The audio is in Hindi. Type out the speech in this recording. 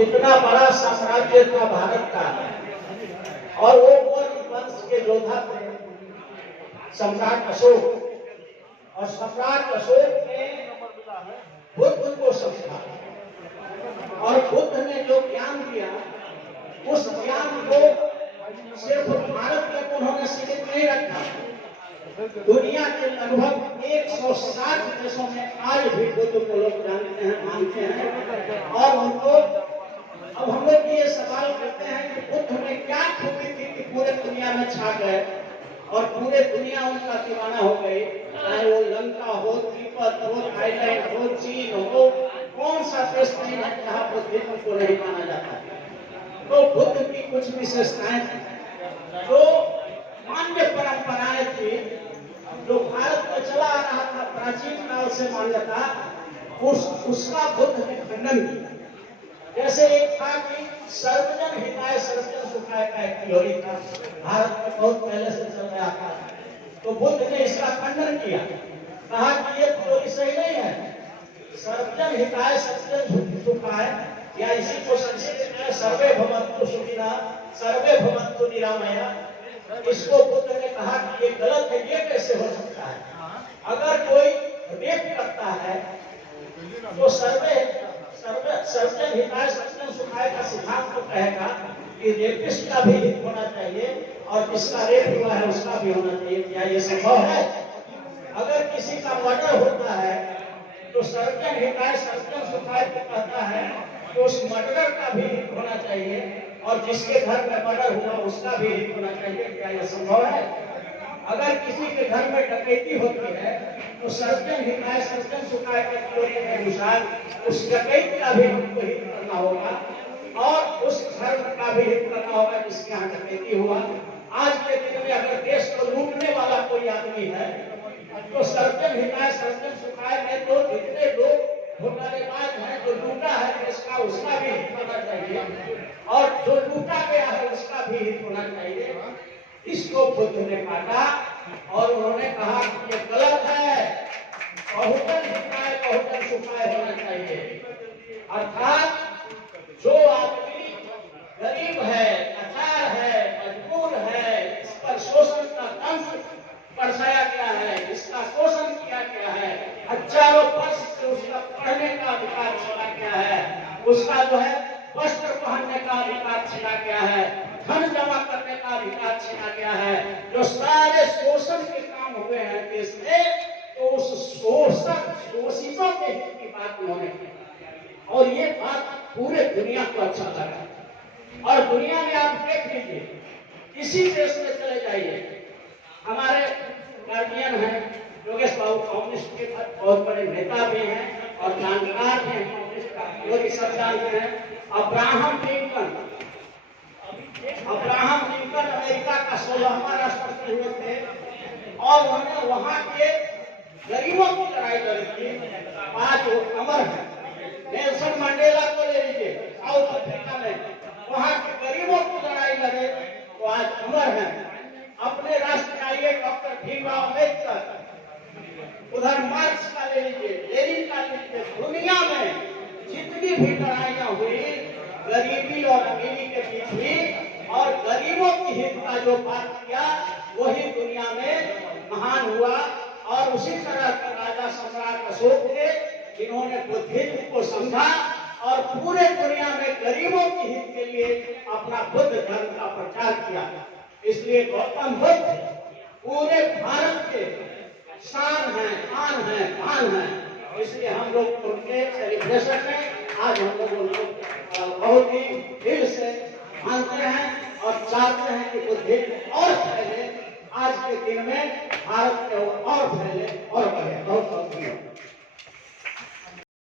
इतना बड़ा साम्राज्य था भारत का, और वो वंश के योद्धा थे सम्राट अशोक। और सम्राट अशोक ने बुद्ध को समझा, और बुद्ध ने जो ज्ञान दिया उस ज्ञान को सिर्फ भारत में उन्होंने सीमित नहीं रखा, दुनिया के लगभग 160 देशों में आज भी बुद्ध को लोग जानते हैं, मानते हैं। और उनको अब हम लोग ये सवाल करते हैं कि बुद्ध में क्या खूबी थी कि पूरे दुनिया में छा गए और पूरे दुनिया उनका दीवाना हो गई, चाहे वो लंका हो, तिब्बत हो, थाईलैंड हो, चीन हो, कौन सा देश नहीं है जहाँ बुद्धिज्म को नहीं माना जाता है। तो बुद्ध की कुछ विशेषताएं थी, जो मान्य परंपराएं थी, जो भारत में चला आ रहा था प्राचीन काल से मान्यता, उसका बुद्ध ने खंडन किया। जैसे एक था कि सर्वजन हिताय सर्वजन सुखाय का एक थ्योरी था, भारत में बहुत पहले से चल रहा था। तो बुद्ध ने इसका खंडन किया, कहा कि ये थ्योरी सही नहीं है। सर्वजन हिताय सर्वजन सुखाय, या इसी को संस्कृत में सर्वे भवन्तु सुखिनः सर्वे भवन्तु निरामया, इसको बुद्ध ने कहा कि ये गलत है। ये कैसे हो सकता है? अगर कोई रेप करता है तो सर्वजन हिताय सर्वजन सुखाय का सिद्धांत तो कहेगा कि रेपिस्ट का भी हित होना चाहिए और जिसका रेप हुआ है उसका भी होना चाहिए। क्या ये संभव है? अगर किसी का मर्डर होता है तो सर्वजन हिताय सर्वजन सुखाय कहता है कि उस मर्डर का भी हित होना चाहिए और जिसके घर में मर्डर हुआ उसका भी हित होना चाहिए। क्या यह संभव है? अगर किसी के घर में डकैती होती है तो सर्वजन हिताय सर्वजन सुखाय के थ्योरी के अनुसार उस डकैत का भी हमको हित करना होगा और उस घर का भी हित करना होगा जिसके यहाँ डकैती हुआ। आज के दिन में अगर देश को लूटने वाला कोई आदमी है तो सर्वजन हिताय सर्वजन सुखाय में तो जितने लोग घोटालेबाज हैं, जो लूटा है देश का, उसका भी हित होना चाहिए और जो लूटा गया है उसका भी हित होना चाहिए। इसको बुद्ध ने काटा और उन्होंने कहा कि ये गलत है, बहुजन हिताय बहुजन सुखाय होना चाहिए। अर्थात जो आदमी गरीब है, लाचार है, मजबूर है, इस पर शोषण का तंत्र बरसाया गया है, इसका शोषण किया गया है, हजारों वर्ष से उसका पढ़ने का अधिकार छीना गया है, उसका जो है वस्त्र पहनने का अधिकार छीना गया है, धन जमा करने का अधिकार छीना गया है, जो सारे शोषण के काम हुए हैं देश में, तो उस शोषितों के हित की बात उन्होंने की। और ये बात पूरे दुनिया को अच्छा लगा। और दुनिया में आप देख लीजिए, किसी देश में चले जाइए, हमारे गार्जियन हैं योगेश बाबू, कम्युनिस्ट के बहुत बड़े नेता भी हैं और जानकार भी हैं कम्युनिस्ट का, वो सब जानते हैं। अब्राहम लिंकन अमेरिका का 16वां राष्ट्रपति हुए थे और उन्होंने वहां के गरीबों की लड़ाई लड़ी थी। आज वो अमर है। नेल्सन मंडेला को ले लीजिए, साउथ अफ्रीका में वहां के गरीबों की लड़ाई लड़े तो आज अमर है। अपने राष्ट्र का ये डॉक्टर भीमराव अम्बेडकर, उधर मार्क्स का ले लीजिए, लेनिन का ले लीजिए। दुनिया में जितनी भी लड़ाइयां हुई गरीबी और अमीरी के बीच हुई और गरीबों की हित का जो बात किया वही दुनिया में महान हुआ। और उसी तरह के राजा सम्राट अशोक थे जिन्होंने बुद्धिज्म को समझा और पूरे दुनिया में गरीबों के हित के लिए अपना बुद्ध धर्म का प्रचार किया। इसलिए गौतम बुद्ध पूरे भारत के शान है, आन है, मान है। इसलिए हम लोग उनके सेलिब्रेशन में आज हम लोग उनको बहुत ही दिल से मानते हैं और चाहते हैं कि बुद्धिज्म और फैले, आज के दिन में भारत में और फैले और बढ़े।